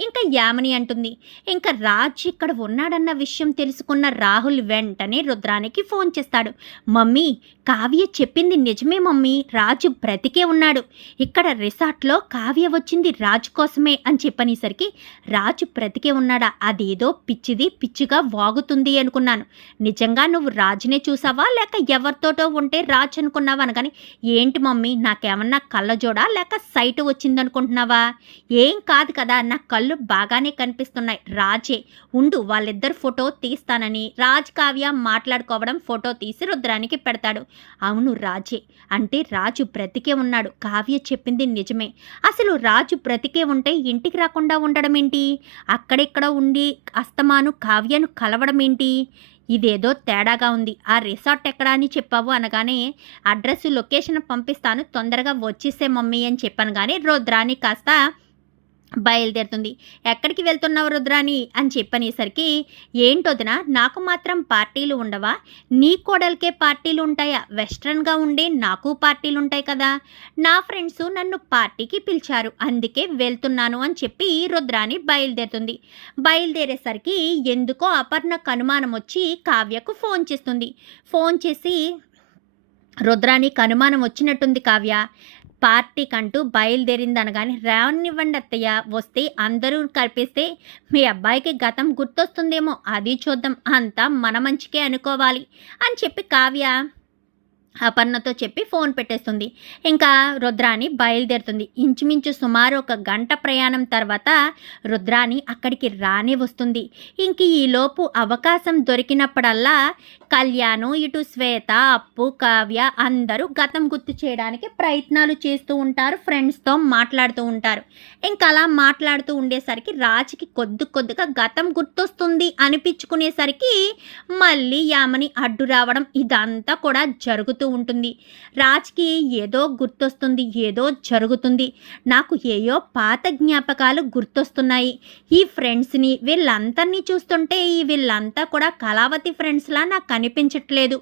ఇంకా యామిని అంటుంది. ఇంకా రాజ్ ఇక్కడ ఉన్నాడన్న విషయం తెలుసుకున్న రాహుల్ వెంటనే రుద్రానికి ఫోన్ చేస్తాడు. మమ్మీ కావ్య చెప్పింది నిజమే మమ్మీ. రాజు బ్రతికే ఉన్నాడు. ఇక్కడ రిసార్ట్లో కావ్య వచ్చింది రాజు కోసమే అని చెప్పనేసరికి రాజు బ్రతికే ఉన్నాడా? అదేదో పిచ్చిది పిచ్చిగా వాగుతుంది అనుకున్నాను. నిజంగా నువ్వు రాజునే చూసావా? లేక ఎవరితోటో ఉంటే రాజు అనుకున్నావా అనగాని ఏంటి మమ్మీ నాకేమన్నా కళ్ళజోడా? లేక సైట్ వచ్చిందనుకుంటున్నావా? ఏం కాదు కదా నా కళ్ళు బాగానే కనిపిస్తున్నాయి. రాజే ఉండు వాళ్ళిద్దరు ఫోటో తీస్తానని. రాజ్ కావ్య మాట్లాడుకోవడం ఫోటో తీసి రుద్రానికి పెడతాడు. అవును రాజే అంటే రాజు బ్రతికే ఉన్నాడు. కావ్య చెప్పింది నిజమే. అసలు రాజు బ్రతికే ఉంటే ఇంటికి రాకుండా ఉండడం ఏంటి? అక్కడిక్కడ ఉండి అస్తమాను కావ్యను కలవడం ఏంటి? ఇదేదో తేడాగా ఉంది. ఆ రిసార్ట్ ఎక్కడా అని చెప్పావు అనగానే అడ్రస్ లొకేషన్ పంపిస్తాను. తొందరగా వచ్చేసే మమ్మీ అని చెప్పాను కానీ రుద్రాని కాస్త బయలుదేరుతుంది. ఎక్కడికి వెళ్తున్నావు రుద్రాని అని చెప్పనేసరికి వదిన నాకు మాత్రం పార్టీలు ఉండవా? నీ కోడలికే పార్టీలు ఉంటాయా? వెస్ట్రన్గా ఉండే నాకు పార్టీలు ఉంటాయి కదా? నా ఫ్రెండ్స్ నన్ను పార్టీకి పిలిచారు. అందుకే వెళ్తున్నాను అని చెప్పి రుద్రాని బయలుదేరుతుంది. బయలుదేరేసరికి ఎందుకో అపర్ణకు అనుమానం వచ్చి కావ్యకు ఫోన్ చేస్తుంది. ఫోన్ చేసి రుద్రానికి అనుమానం వచ్చినట్టుంది కావ్య. పార్టీకంటూ బయలుదేరింది అనగానే రానివ్వండి అత్తయ్య వస్తే అందరూ కల్పిస్తే మీ అబ్బాయికి గతం గుర్తొస్తుందేమో అది చూద్దాం అంతా మన మంచికే అనుకోవాలి అని చెప్పి కావ్య అపర్ణతో చెప్పి ఫోన్ పెట్టేస్తుంది. ఇంకా రుద్రాని బయలుదేరుతుంది. ఇంచుమించు సుమారు ఒక గంట ప్రయాణం తర్వాత రుద్రాని అక్కడికి రానే వస్తుంది. ఇంక ఈలోపు అవకాశం దొరికినప్పుడల్లా కళ్యాణం ఇటు శ్వేత అప్పు కావ్య అందరూ గతం గుర్తు చేయడానికి ప్రయత్నాలు చేస్తూ ఉంటారు. ఫ్రెండ్స్తో మాట్లాడుతూ ఉంటారు. ఇంకా అలా మాట్లాడుతూ ఉండేసరికి రాజుకి కొద్ది కొద్దిగా గతం గుర్తొస్తుంది అనిపించుకునేసరికి మళ్ళీ యామని అడ్డు రావడం ఇదంతా కూడా జరుగుతూ ఉంటుంది. రాజ్కి ఏదో గుర్తొస్తుంది ఏదో జరుగుతుంది. నాకు ఏయో పాత జ్ఞాపకాలు గుర్తొస్తున్నాయి. ఈ ఫ్రెండ్స్ని వీళ్ళందరినీ చూస్తుంటే ఈ వీళ్ళంతా కూడా కళావతి ఫ్రెండ్స్లా నాకు కనిపించట్లేదు.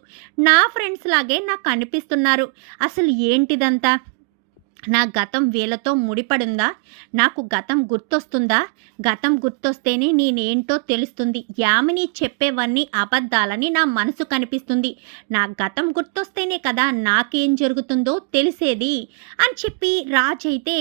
నా ఫ్రెండ్స్ లాగే నాకు కనిపిస్తున్నారు అసలు ఏంటిదంతా? నా గతం వీళ్ళతో ముడిపడుందా? నాకు గతం గుర్తొస్తుందా? గతం గుర్తొస్తేనే నేనేంటో తెలుస్తుంది. యామిని చెప్పేవన్నీ అబద్ధాలని నా మనసు కనిపిస్తుంది. నా గతం గుర్తొస్తేనే కదా నాకేం జరుగుతుందో తెలిసేది అని చెప్పి రాజ్ అయితే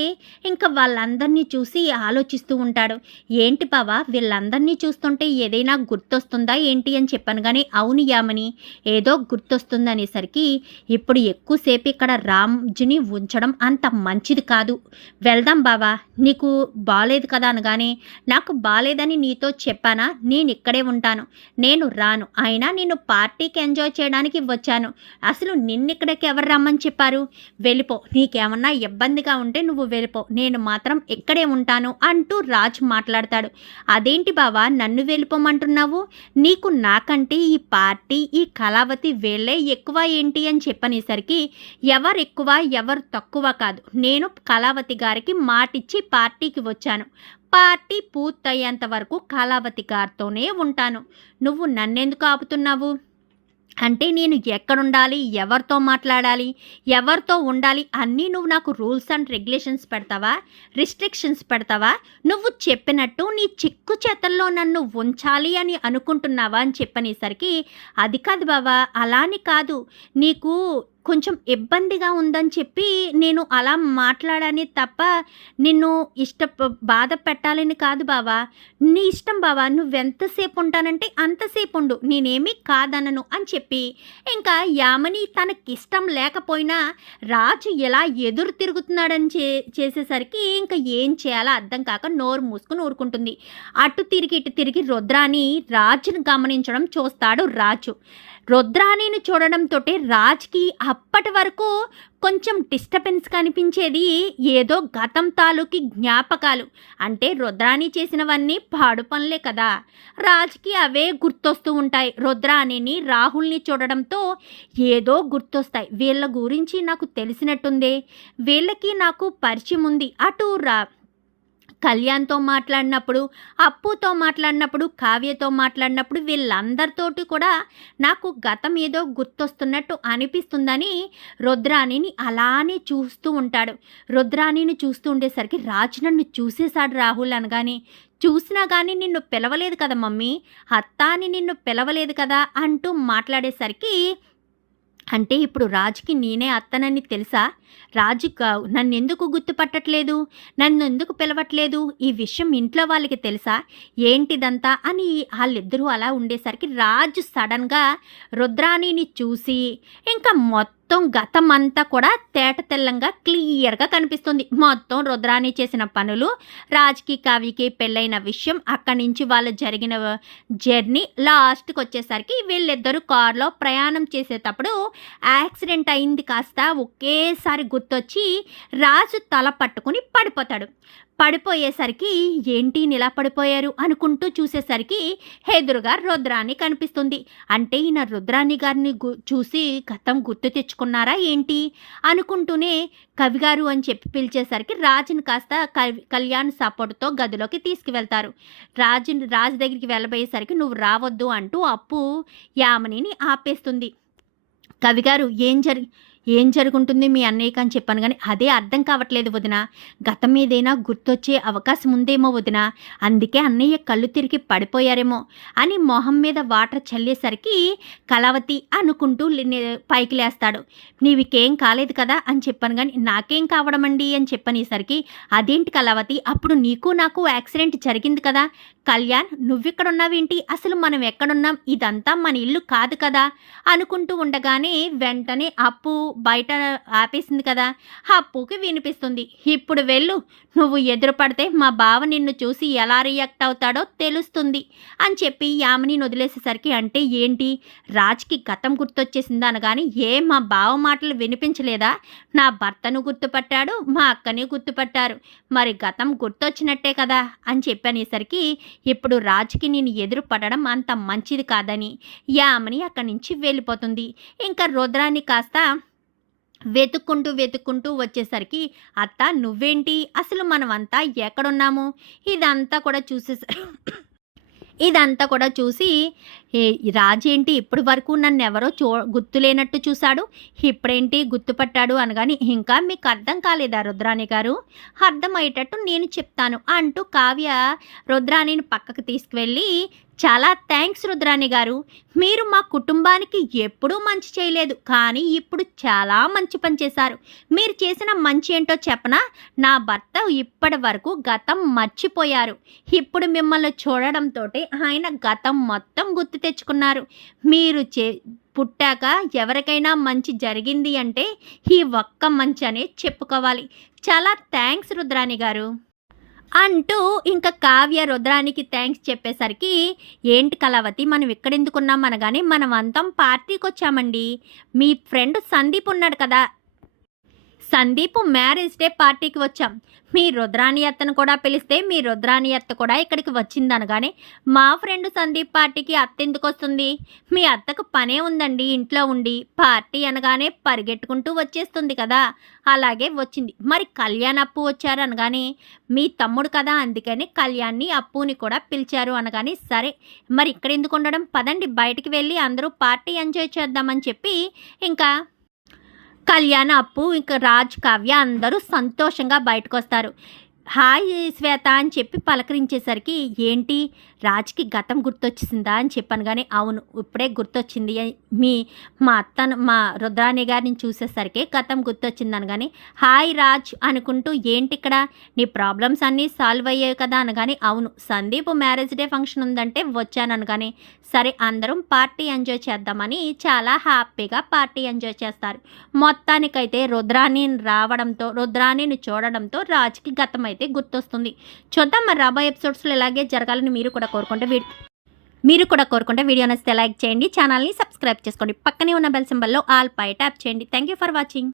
ఇంకా వాళ్ళందరినీ చూసి ఆలోచిస్తూ ఉంటాడు. ఏంటి బావా వీళ్ళందరినీ చూస్తుంటే ఏదైనా గుర్తొస్తుందా ఏంటి అని చెప్పాను కానీ అవును యామిని ఏదో గుర్తొస్తుందనేసరికి ఇప్పుడు ఎక్కువసేపు ఇక్కడ రామ్జుని ఉంచడం అంత మంచిది కాదు. వెళ్దాం బావా నీకు బాలేదు కదా అనగానే నాకు బాలేదని నీతో చెప్పానా? నేను ఇక్కడే ఉంటాను. నేను రాను. అయినా నేను పార్టీకి ఎంజాయ్ చేయడానికి వచ్చాను. అసలు నిన్నిక్కడికి ఎవరు రమ్మని చెప్పారు? వెళ్ళిపో. నీకేమన్నా ఇబ్బందిగా ఉంటే నువ్వు వెళ్ళిపో. నేను మాత్రం ఇక్కడే ఉంటాను అంటూ రాజ్ మాట్లాడతాడు. అదేంటి బావా నన్ను వెళ్ళిపోమంటున్నావు? నీకు నాకంటే ఈ పార్టీ ఈ కళావతి వేళ్ళే ఎక్కువ ఏంటి అని చెప్పనేసరికి ఎవరు ఎక్కువ ఎవరు తక్కువ కాదు. నేను కళావతి గారికి మాటిచ్చి పార్టీకి వచ్చాను. పార్టీ పూర్తయ్యేంత వరకు కళావతి గారితోనే ఉంటాను. నువ్వు నన్నెందుకు ఆపుతున్నావు? అంటే నేను ఎక్కడుండాలి? ఎవరితో మాట్లాడాలి? ఎవరితో ఉండాలి? అన్నీ నువ్వు నాకు రూల్స్ అండ్ రెగ్యులేషన్స్ పెడతావా? రిస్ట్రిక్షన్స్ పెడతావా? నువ్వు చెప్పినట్టు నీ చిక్కు చేతల్లో నన్ను ఉంచాలి అని అనుకుంటున్నావా అని చెప్పనేసరికి అది కాదు బావా అలాని కాదు. నీకు కొంచెం ఇబ్బందిగా ఉందని చెప్పి నేను అలా మాట్లాడాని తప్ప నిన్ను ఇష్ట బాధ పెట్టాలని కాదు బావా. నీ ఇష్టం బావా నువ్వెంతసేపు ఉంటానంటే అంతసేపు ఉండు నేనేమీ కాదనను అని చెప్పి ఇంకా యామని తనకిష్టం లేకపోయినా రాజు ఎలా ఎదురు తిరుగుతున్నాడని చే చేసేసరికి ఇంకా ఏం చేయాలో అర్థం కాక నోరు మూసుకుని ఊరుకుంటుంది. అటు తిరిగి ఇటు తిరిగి రుద్రాని రాజును గమనించడం చూస్తాడు రాజు. రుద్రాణిని చూడడంతో రాజ్కి అప్పటి వరకు కొంచెం డిస్టర్బెన్స్ కనిపించేది ఏదో గతం తాలూకి జ్ఞాపకాలు. అంటే రుద్రాణి చేసినవన్నీ పాడు పనులే కదా. రాజ్కి అవే గుర్తొస్తూ ఉంటాయి. రుద్రాణిని రాహుల్ని చూడడంతో ఏదో గుర్తొస్తాయి. వీళ్ళ గురించి నాకు తెలిసినట్టుందే. వీళ్ళకి నాకు పరిచయం ఉంది. అటు రా కళ్యాణ్తో మాట్లాడినప్పుడు అప్పుతో మాట్లాడినప్పుడు కావ్యతో మాట్లాడినప్పుడు వీళ్ళందరితోటి కూడా నాకు గతం ఏదో గుర్తొస్తున్నట్టు అనిపిస్తుందని రుద్రాణిని అలానే చూస్తూ ఉంటాడు. రుద్రాణిని చూస్తూ ఉండేసరికి రాజు నన్ను చూసేశాడు రాహుల్ అనగానే చూసినా కానీ నిన్ను పిలవలేదు కదా మమ్మీ అత్తాని నిన్ను పిలవలేదు కదా అంటూ మాట్లాడేసరికి అంటే ఇప్పుడు రాజుకి నేనే అత్తనని తెలుసా? రాజు నన్నెందుకు గుర్తుపట్టట్లేదు? నన్ను ఎందుకు పిలవట్లేదు? ఈ విషయం ఇంట్లో వాళ్ళకి తెలుసా? ఏంటిదంతా అని వాళ్ళిద్దరూ అలా ఉండేసరికి రాజు సడన్గా రుద్రాణిని చూసి ఇంకా మొత్తం గతం అంతా కూడా తేట తెల్లంగా క్లియర్గా కనిపిస్తుంది. మొత్తం రుద్రాణి చేసిన పనులు రాజ్కి కవికి పెళ్ళైన విషయం అక్కడి నుంచి వాళ్ళు జరిగిన జర్నీ లాస్ట్కి వచ్చేసరికి వీళ్ళిద్దరూ కారులో ప్రయాణం చేసేటప్పుడు యాక్సిడెంట్ అయింది కాస్త ఒకేసారి గుర్తొచ్చి రాజు తల పట్టుకుని పడిపోతాడు. పడిపోయేసరికి ఏంటి ఈయన ఇలా పడిపోయారు అనుకుంటూ చూసేసరికి ఎదురుగా రుద్రాణి కనిపిస్తుంది. అంటే ఈయన రుద్రాణి గారిని చూసి గతం గుర్తు తెచ్చుకున్నారా ఏంటి? అనుకుంటూనే కవిగారు అని చెప్పి పిలిచేసరికి రాజుని కాస్త కవి కళ్యాణ్ సపోర్ట్తో గదిలోకి తీసుకువెళ్తారు. రాజుని రాజు దగ్గరికి వెళ్ళబోయేసరికి నువ్వు రావద్దు అంటూ అప్పు యామనిని ఆపేస్తుంది. కవిగారు ఏం జరిగి ఏం జరుగుంటుంది మీ అన్నయ్యకి అని చెప్పాను కానీ అదే అర్థం కావట్లేదు వదిన. గతం ఏదైనా గుర్తొచ్చే అవకాశం ఉందేమో వదిన. అందుకే అన్నయ్య కళ్ళు తిరిగి పడిపోయారేమో అని మొహం మీద వాటర్ చల్లేసరికి కళావతి అనుకుంటూ పైకి లేస్తాడు. నీవికేం కాలేదు కదా అని చెప్పాను కానీ నాకేం కావడం అండి అని చెప్పనేసరికి అదేంటి కళావతి? అప్పుడు నీకు నాకు యాక్సిడెంట్ జరిగింది కదా. కళ్యాణ్ నువ్వెక్కడున్నావేంటి? అసలు మనం ఎక్కడున్నాం? ఇదంతా మన ఇల్లు కాదు కదా అనుకుంటూ ఉండగానే వెంటనే అప్పు బయట ఆపేసింది కదా అప్పుకి వినిపిస్తుంది. ఇప్పుడు వెళ్ళు నువ్వు ఎదురు పడితే మా బావ నిన్ను చూసి ఎలా రియాక్ట్ అవుతాడో తెలుస్తుంది అని చెప్పి యామిని వదిలేసేసరికి అంటే ఏంటి? రాజ్కి గతం గుర్తొచ్చేసింది అనగాని ఏ మా బావ మాటలు వినిపించలేదా? నా భర్తను గుర్తుపట్టాడు మా అక్కని గుర్తుపట్టారు. మరి గతం గుర్తొచ్చినట్టే కదా అని చెప్పనేసరికి ఇప్పుడు రాజుకి నేను ఎదురు పడడం అంత మంచిది కాదని యామని అక్కడి నుంచి వెళ్ళిపోతుంది. ఇంకా రుద్రాన్ని కాస్త వెతుక్కుంటూ వెతుక్కుంటూ వచ్చేసరికి అత్త నువ్వేంటి? అసలు మనమంతా ఎక్కడున్నాము? ఇదంతా కూడా చూసేసరి ఇదంతా కూడా చూసి ఏ రాజేంటి ఇప్పటి వరకు నన్ను ఎవరో చూ గుర్తులేనట్టు చూశాడు? ఇప్పుడేంటి గుర్తుపట్టాడు? అనగాని ఇంకా మీకు అర్థం కాలేదా రుద్రాణి గారు? అర్థమయ్యేటట్టు నేను చెప్తాను. అంటూ కావ్య రుద్రాణిని పక్కకు తీసుకువెళ్ళి చాలా థ్యాంక్స్ రుద్రాణి గారు. మీరు మా కుటుంబానికి ఎప్పుడూ మంచి చేయలేదు కానీ ఇప్పుడు చాలా మంచి పని చేశారు. మీరు చేసిన మంచి ఏంటో చెప్పనా? నా భర్త ఇప్పటి వరకు గతం మర్చిపోయారు. ఇప్పుడు మిమ్మల్ని చూడడంతో ఆయన గతం మొత్తం గుర్తు తెచ్చుకున్నారు. మీరు చే పుట్టాక ఎవరికైనా మంచి జరిగింది అంటే ఈ ఒక్క మంచి అనే చెప్పుకోవాలి. చాలా థ్యాంక్స్ రుద్రాణి గారు. అంటూ ఇంకా కావ్య రుద్రానికి థ్యాంక్స్ చెప్పేసరికి ఏంటి కళావతి మనం ఎక్కడెందుకున్నాం అనగానే మనం అంతం పార్టీకి వచ్చామండి మీ ఫ్రెండ్ సందీప్ ఉన్నాడు కదా సందీప్ మ్యారేజ్ డే పార్టీకి వచ్చాం. మీ రుద్రాణి అత్తను కూడా పిలిస్తే మీ రుద్రాణి అత్త కూడా ఇక్కడికి వచ్చింది అనగానే మా ఫ్రెండ్ సందీప్ పార్టీకి అత్త ఎందుకు వస్తుంది? మీ అత్తకు పనే ఉందండి ఇంట్లో ఉండి. పార్టీ అనగానే పరిగెట్టుకుంటూ వచ్చేస్తుంది కదా. అలాగే వచ్చింది. మరి కళ్యాణ్ అప్పు వచ్చారు అనగానే మీ తమ్ముడు కదా అందుకని కళ్యాణ్ని అప్పుని కూడా పిలిచారు అనగానే సరే మరి ఇక్కడ ఎందుకు ఉండడం? పదండి బయటికి వెళ్ళి అందరూ పార్టీ ఎంజాయ్ చేద్దామని చెప్పి ఇంకా కళ్యాణ అప్పు ఇంకా రాజ్ కావ్య అందరూ సంతోషంగా బయటకు వస్తారు హాయ్ శ్వేత అని చెప్పి పలకరించేసరికి ఏంటి? రాజ్కి గతం గుర్తొచ్చిందా అని చెప్పాను. కానీ అవును ఇప్పుడే గుర్తొచ్చింది. మీ మా అత్తను మా రుద్రాణి గారిని చూసేసరికి గతం గుర్తొచ్చిందని కానీ హాయ్ రాజ్ అనుకుంటూ ఏంటి ఇక్కడ నీ ప్రాబ్లమ్స్ అన్నీ సాల్వ్ అయ్యాయి కదా? అనగానే అవును సందీప్ మ్యారేజ్ డే ఫంక్షన్ ఉందంటే వచ్చాను కానీ సరే అందరం పార్టీ ఎంజాయ్ చేద్దామని చాలా హ్యాపీగా పార్టీ ఎంజాయ్ చేస్తారు. మొత్తానికైతే రుద్రాణి రావడంతో రుద్రాణిని చూడడంతో రాజ్కి గతం అయితే గుర్తొస్తుంది. చూద్దాం మరి రాబోయే ఎపిసోడ్స్లో ఇలాగే జరగాలని మీరు కూడా కోరుకుంటే వీడి మీరు కూడా కోరుకుంటే వీడియో నచ్చితే లైక్ చేయండి ఛానల్ని సబ్స్క్రైబ్ చేసుకోండి. పక్కనే ఉన్న బెల్ సింబల్లో ఆల్ పై ట్యాప్ చేయండి. Thank you for watching.